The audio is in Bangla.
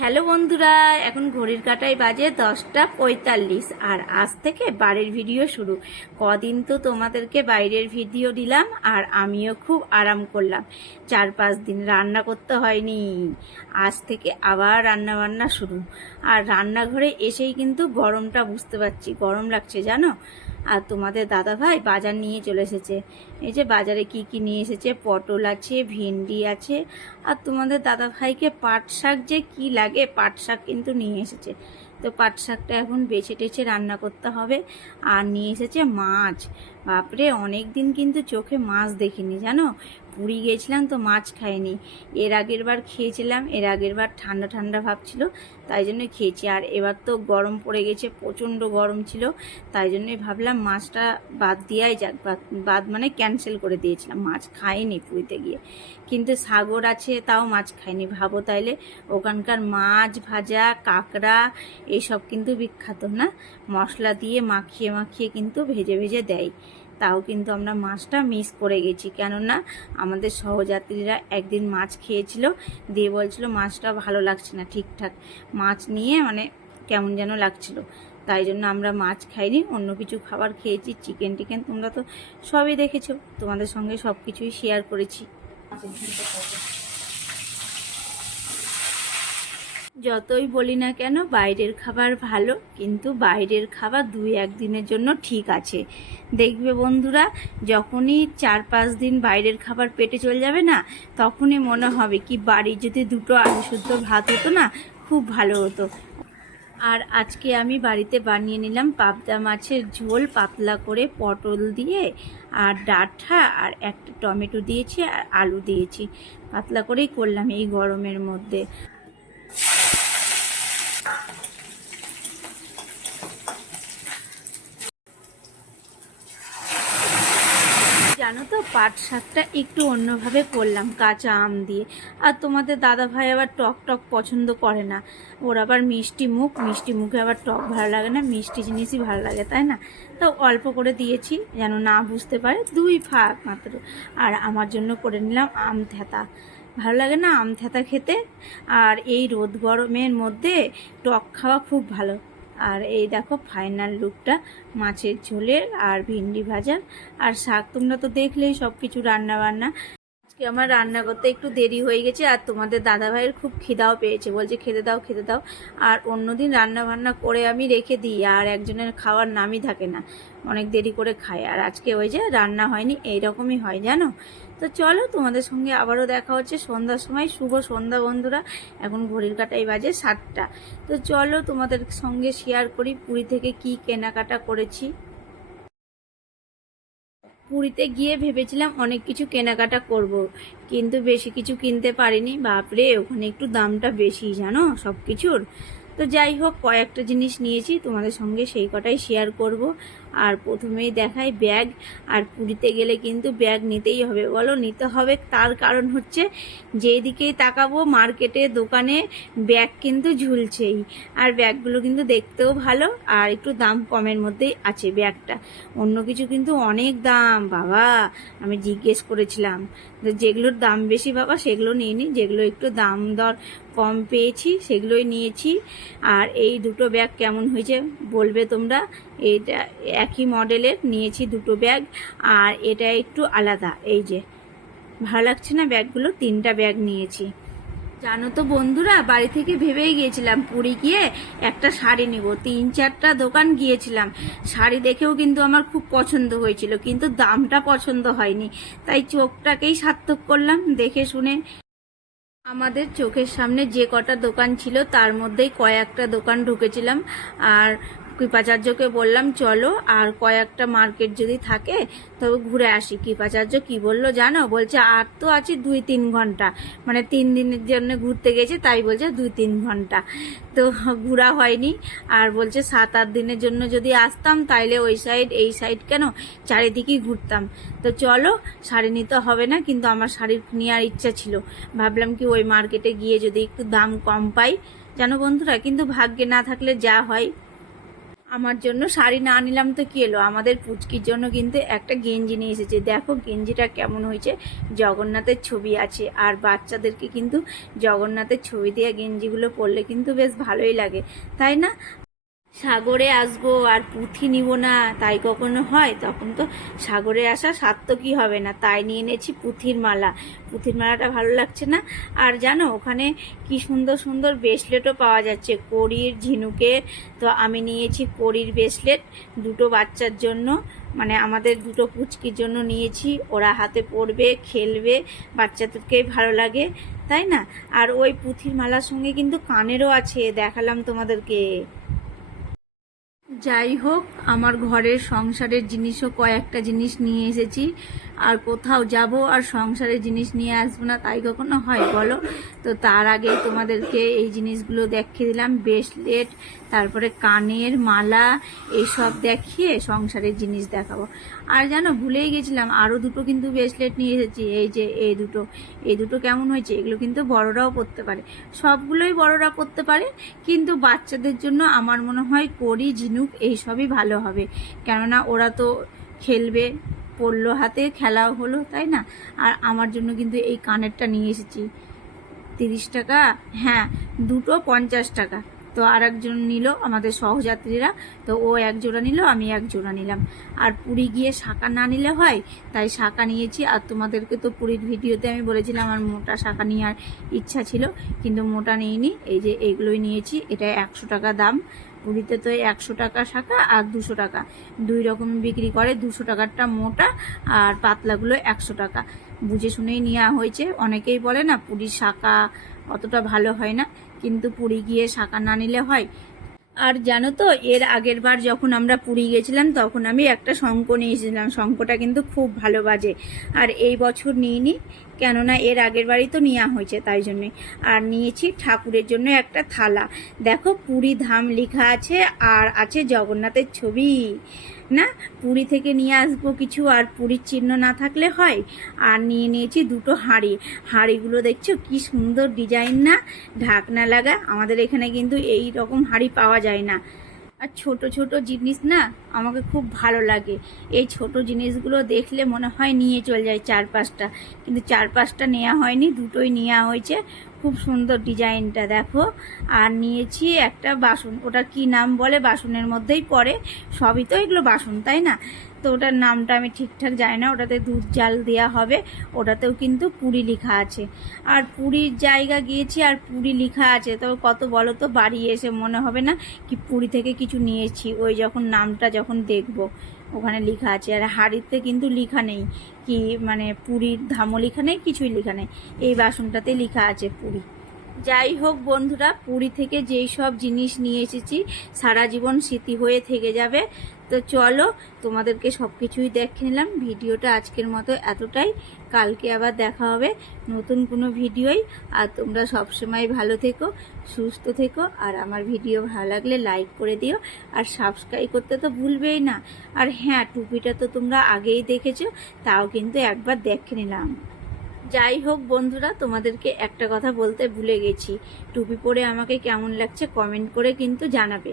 হ্যালো বন্ধুরা, এখন ঘড়ির কাঁটায় বাজে 10টা 45 আর আজ থেকে বাড়ির ভিডিও শুরু। কদিন তো তোমাদেরকে বাইরের ভিডিও দিলাম আর আমিও খুব আরাম করলাম। 4-5 দিন রান্না করতে হয়নি। আজ থেকে আবার রান্না বান্না শুরু। আর রান্নাঘরে এসেই কিন্তু গরমটা বুঝতে পারছি, গরম লাগছে জানো। আর তোমাদের দাদাভাই বাজার নিয়ে চলে এসেছে। এই যে বাজারে কি কি নিয়ে এসেছে, পটল আছে, ভেন্ডি আছে, আর তোমাদের দাদাভাইকে পাট শাক যে কি লাগে, পাট শাক কিন্তু নিয়ে এসেছে। তো পাট শাকটা এখন বেছে টেছে রান্না করতে হবে। আর নিয়ে এসেছে মাছ। বাপরে, অনেক দিন কিন্তু চোখে মাছ দেখিনি জানো। পুরী গেছিলাম তো মাছ খাইনি। এর আগের বার খেয়েছিলাম, এর আগের বার ঠান্ডা ঠান্ডা ভাব ছিল, তাই জন্য খেয়েছি। আর এবার তো গরম পড়ে গেছে, প্রচণ্ড গরম ছিল, তাই জন্যই ভাবলাম মাছটা বাদ দেওয়াই যাক। বাদ মানে ক্যান্সেল করে দিয়েছিলাম, মাছ খাইনি পুরীতে গিয়ে। কিন্তু সাগর আছে, তাও মাছ খাইনি। ভাবো তাইলে, ওখানকার মাছ ভাজা, কাঁকড়া এইসব কিন্তু বিখ্যাত না, মশলা দিয়ে মাখিয়ে মাখিয়ে কিন্তু ভেজে ভেজে দেয়। তাও কিন্তু আমরা মাছটা মিস করে গেছি, কেননা আমাদের সহযাত্রীরা একদিন মাছ খেয়েছিল, দিয়ে বলছিল মাছটা ভালো লাগছে না, ঠিকঠাক মাছ নিয়ে মানে কেমন যেন লাগছিল। তাই জন্য আমরা মাছ খাইনি, অন্য কিছু খাবার খেয়েছি, চিকেন টিকেন তোমরা তো সবই দেখেছো, তোমাদের সঙ্গে সব কিছুই শেয়ার করেছি। যতই বলি না কেন বাইরের খাবার ভালো, কিন্তু বাইরের খাবার 2-1 দিনের জন্য ঠিক আছে। দেখবে বন্ধুরা, যখনই 4-5 দিন বাইরের খাবার পেটে চলে যাবে না, তখনই মনে হবে কি বাড়ির যদি 2টো আলু সুদ্ধ ভাত হতো না, খুব ভালো হতো। আর আজকে আমি বাড়িতে বানিয়ে নিলাম পাবদা মাছের ঝোল, পাতলা করে পটল দিয়ে আর ডাঁটা আর একটা টমেটো দিয়েছি আর আলু দিয়েছি, পাতলা করেই করলাম এই গরমের মধ্যে। জানো তো, পাট শাকটা একটু অন্যভাবে করলাম কাঁচা আম দিয়ে। আর তোমাদের দাদা ভাই আবার টক টক পছন্দ করে না, ওর আবার মিষ্টি মুখ, মিষ্টি মুখে আবার টক ভালো লাগে না, মিষ্টি জিনিসই ভালো লাগে, তাই না। তো অল্প করে দিয়েছি যেন না বুঝতে পারে, 2 ভাগ মাত্র। আর আমার জন্য করে নিলাম আম থেঁতা, ভালো লাগে না আম থেঁতা খেতে। আর এই রোদ গরমের মধ্যে টক খাওয়া খুব ভালো। আর এই দেখো ফাইনাল লুকটা, মাছের ঝোলের আর ভিন্ডি ভাজার আর শাক। তোমরা তো দেখলেই সব কিছু রান্না বান্না। আজকে আমার রান্না করতে একটু দেরি হয়ে গেছে, আর তোমাদের দাদাভাইয়ের খুব খিদাও পেয়েছে, বলছে খেতে দাও খেতে দাও। আর অন্যদিন রান্না বান্না করে আমি রেখে দিই, আর একজনের খাওয়ার নামই থাকে না, অনেক দেরি করে খায়। আর আজকে ওই যে রান্না হয়নি, এইরকমই হয় জানো। তো চলো, তোমাদের সঙ্গে আবারও দেখা হচ্ছে সন্ধ্যার সময়। শুভ সন্ধ্যা বন্ধুরা, এখন ঘড়ির কাঁটায় বাজে 7টা। তো চলো তোমাদের সঙ্গে শেয়ার করি পুরী থেকে কি কেনাকাটা করেছি। পুরীতে গিয়ে ভেবেছিলাম অনেক কিছু কেনাকাটা করব, কিন্তু বেশি কিছু কিনতে পারিনি। বাপরে, ওখানে একটু দামটা বেশি জানো সব কিছুর। তো যাই হোক, কয়েকটা জিনিস নিয়েছি, তোমাদের সঙ্গে সেই কটাই শেয়ার করব। আর প্রথমেই দেখাই ব্যাগ। আর পুরীতে গেলে কিন্তু ব্যাগ নিতেই হবে, বলো নিতে হবে। তার কারণ হচ্ছে, যেই দিকেই তাকাবো মার্কেটে দোকানে ব্যাগ কিন্তু ঝুলছেই। আর ব্যাগগুলো কিন্তু দেখতেও ভালো, আর একটু দাম কমের মধ্যেই আছে ব্যাগটা। অন্য কিছু কিন্তু অনেক দাম বাবা, আমি জিজ্ঞেস করেছিলাম। যেগুলোর দাম বেশি বাবা সেগুলো নিইনি, যেগুলো একটু দাম দর কম পেয়েছি সেগুলোই নিয়েছি। আর এই দুটো ব্যাগ কেমন হয়েছে বলবে তোমরা। এইটা একই মডেলের নিয়েছি 2টো ব্যাগ, আর এটা একটু আলাদা। এই যে ভালো লাগছে না ব্যাগগুলো, 3টা ব্যাগ নিয়েছি। জানো তো বন্ধুরা, বাড়ি থেকে ভেবেই গিয়েছিলাম পুরী গিয়ে একটা শাড়ি নিব, 3-4টা দোকান গিয়েছিলাম, শাড়ি দেখেও কিন্তু আমার খুব পছন্দ হয়েছিল, কিন্তু দামটা পছন্দ হয়নি। তাই চোখটাকেই সার্থক করলাম দেখে শুনে। আমাদের চোখের সামনে যে কটা দোকান ছিল তার মধ্যেই কয়েকটা দোকান ঢুকেছিলাম। আর কৃপাচার্যকে বললাম চলো আর কয়েকটা মার্কেট যদি থাকে তবে ঘুরে আসি। কৃপাচার্য কি বললো জানো, বলছে আর তো আছে 2-3 ঘন্টা, মানে 3 দিনের জন্য ঘুরতে গেছে, তাই বলছে 2-3 ঘন্টা। তো ঘোরা হয়নি। আর বলছে 7-8 দিনের জন্য যদি আসতাম তাইলে ওই সাইড এই সাইড কেন চারিদিকেই ঘুরতাম। তো চলো, শাড়ি নিতে হবে না, কিন্তু আমার শাড়ি নেওয়ার ইচ্ছা ছিল। ভাবলাম কি ওই মার্কেটে গিয়ে যদি একটু দাম কম পাই, জানো বন্ধুরা, কিন্তু ভাগ্যে না থাকলে যা হয়। আমার জন্য শাড়ি না নিলাম তো কি এলো, আমাদের পুচকির জন্য কিন্তু একটা গেঞ্জি নিয়ে এসেছে। দেখো গেঞ্জিটা কেমন হয়েছে, জগন্নাথের ছবি আছে। আর বাচ্চাদেরকে কিন্তু জগন্নাথের ছবি দেওয়া গেঞ্জিগুলো পরলে কিন্তু বেশ ভালোই লাগে, তাই না? সাগরে আসবো আর পুঁথি নিব না তাই কখনো হয়? তখন তো সাগরে আসা সার্থকই হবে না, তাই নিয়ে এনেছি পুঁথির মালা। পুঁথির মালাটা ভালো লাগছে না? আর জানো ওখানে কি সুন্দর সুন্দর ব্রেসলেটও পাওয়া যাচ্ছে, কড়ির, ঝিনুকের। তো আমি নিয়েছি কড়ির ব্রেসলেট দুটো বাচ্চার জন্য, মানে আমাদের দুটো পুচকির জন্য নিয়েছি। ওরা হাতে পরবে, খেলবে, বাচ্চাদেরকে ভালো লাগে, তাই না? আর ওই পুঁথির মালার সঙ্গে কিন্তু কানেরও আছে, দেখালাম তোমাদেরকে। যাই হোক, আমার ঘরের সংসারের জিনিসও কয়েকটা জিনিস নিয়ে এসেছি। আর কোথাও যাব আর সংসারের জিনিস নিয়ে আসবো না, তাই কখনো হয় বলো? তো তার আগে তোমাদেরকে এই জিনিসগুলো দেখিয়ে দিলাম, ব্রেসলেট, তারপরে কানের মালা, এইসব দেখিয়ে সংসারের জিনিস দেখাবো। আর জানো ভুলেই গেছিলাম, আরও দুটো কিন্তু ব্রেসলেট নিয়ে এসেছি। এই যে এই দুটো কেমন হয়েছে? এগুলো কিন্তু বড়রাও পরতে পারে, সবগুলোই বড়রা পরতে পারে, কিন্তু বাচ্চাদের জন্য আমার মনে হয় কড়ি, ঝিনুক এইসবই ভালো হবে। কেননা ওরা তো খেলবে, পড়লো হাতে, খেলাও হলো, তাই না? আর আমার জন্য কিন্তু এই কানেরটা নিয়ে এসেছি 30 টাকা, হ্যাঁ দুটো 50 টাকা। তো আর একজন নিল আমাদের সহযাত্রীরা, তো ও এক জোড়া নিল, আমি এক জোড়া নিলাম। আর পুরী গিয়ে শাঁখা না নিলে হয়, তাই শাঁখা নিয়েছি। আর তোমাদেরকে তো পুরীর ভিডিওতে আমি বলেছিলাম আমার মোটা শাঁখা নেওয়ার ইচ্ছা ছিল, কিন্তু মোটা নিইনি। এই যে এইগুলোই নিয়েছি, এটা 100 টাকা দাম। পুরীতে তো 100 টাকা শাঁখা আর 200 টাকা, দুই রকম বিক্রি করে। 200 টাকারটা মোটা আর পাতলাগুলো 100 টাকা। বুঝে শুনেই নেওয়া হয়েছে। অনেকেই বলে না পুরীর শাঁখা অতটা ভালো হয় না, কিন্তু পুরী গিয়ে শাঁখা না নিলে হয়। আর জানো তো এর আগের বার যখন আমরা পুরী গেছিলাম তখন আমি একটা শঙ্খ নিয়েছিলাম, শঙ্খটা কিন্তু খুব ভালো বাজে। আর এই বছর নিইনি, কেননা এর আগের বারই তো নেওয়া হয়েছে, তাই জন্যে। আর নিয়েছি ঠাকুরের জন্য একটা থালা, দেখো পুরী ধাম লেখা আছে আর আছে জগন্নাথের ছবি। না, পুরী থেকে নিয়ে আসবো কিছু, আর পুরীর চিহ্ন না থাকলে হয়। আর নিয়ে নিয়েছি দুটো হাঁড়ি। হাঁড়িগুলো দেখছো কি সুন্দর ডিজাইন না, ঢাকনা লাগা। আমাদের এখানে কিন্তু এই রকম হাঁড়ি পাওয়া যায় না। আর ছোট ছোট জিনিস না আমাকে খুব ভালো লাগে। এই ছোট জিনিসগুলো দেখলে মনে হয় নিয়ে চলে যায় 4-5টা, কিন্তু 4-5টা নেওয়া হয়নি, দুটোই নেওয়া হয়েছে। খুব সুন্দর ডিজাইনটা দেখো। আর নিয়েছি একটা বাসন, ওটা কি নাম বলে, বাসনের মধ্যেই পড়ে, সবই তো এগুলো বাসন, তাই না? তো ওটার নামটা আমি ঠিকঠাক জানি না। ওটাতে দুধ জাল দেওয়া হবে, ওটাতেও কিন্তু পুরী লেখা আছে। আর পুরীর জায়গা গিয়েছি আর পুরী লেখা আছে, তো কত বলো তো, বাড়ি এসে মনে হবে না কি পুরী থেকে কিছু নিয়েছি, ওই যখন নামটা যখন দেখবো ওখানে লেখা আছে। আর হাঁড়িতে কিন্তু লেখা নেই কি, মানে পুরীর ধামও লেখা নেই, কিছুই লেখা নেই, এই বাসনটাতে লেখা আছে পুরী। যাই হোক বন্ধুরা, পুরী থেকে যেই সব জিনিস নিয়ে এসেছি সারা জীবন স্মৃতি হয়ে থেকে যাবে। তো চলো তোমাদেরকে সব কিছুই দেখে নিলাম। ভিডিওটা আজকের মতো এতটাই, কালকে আবার দেখা হবে নতুন কোনো ভিডিওই। আর তোমরা সবসময় ভালো থেকো, সুস্থ থেকো। আর আমার ভিডিও ভালো লাগলে লাইক করে দিও, আর সাবস্ক্রাইব করতে তো ভুলবেই না। আর হ্যাঁ, টুপিটা তো তোমরা আগেই দেখেছো, তাও কিন্তু একবার দেখে নিলাম। যাই হোক বন্ধুরা, তোমাদেরকে একটা কথা বলতে ভুলে গেছি, টুপি পরে আমাকে কেমন লাগছে কমেন্ট করে কিন্তু জানাবে।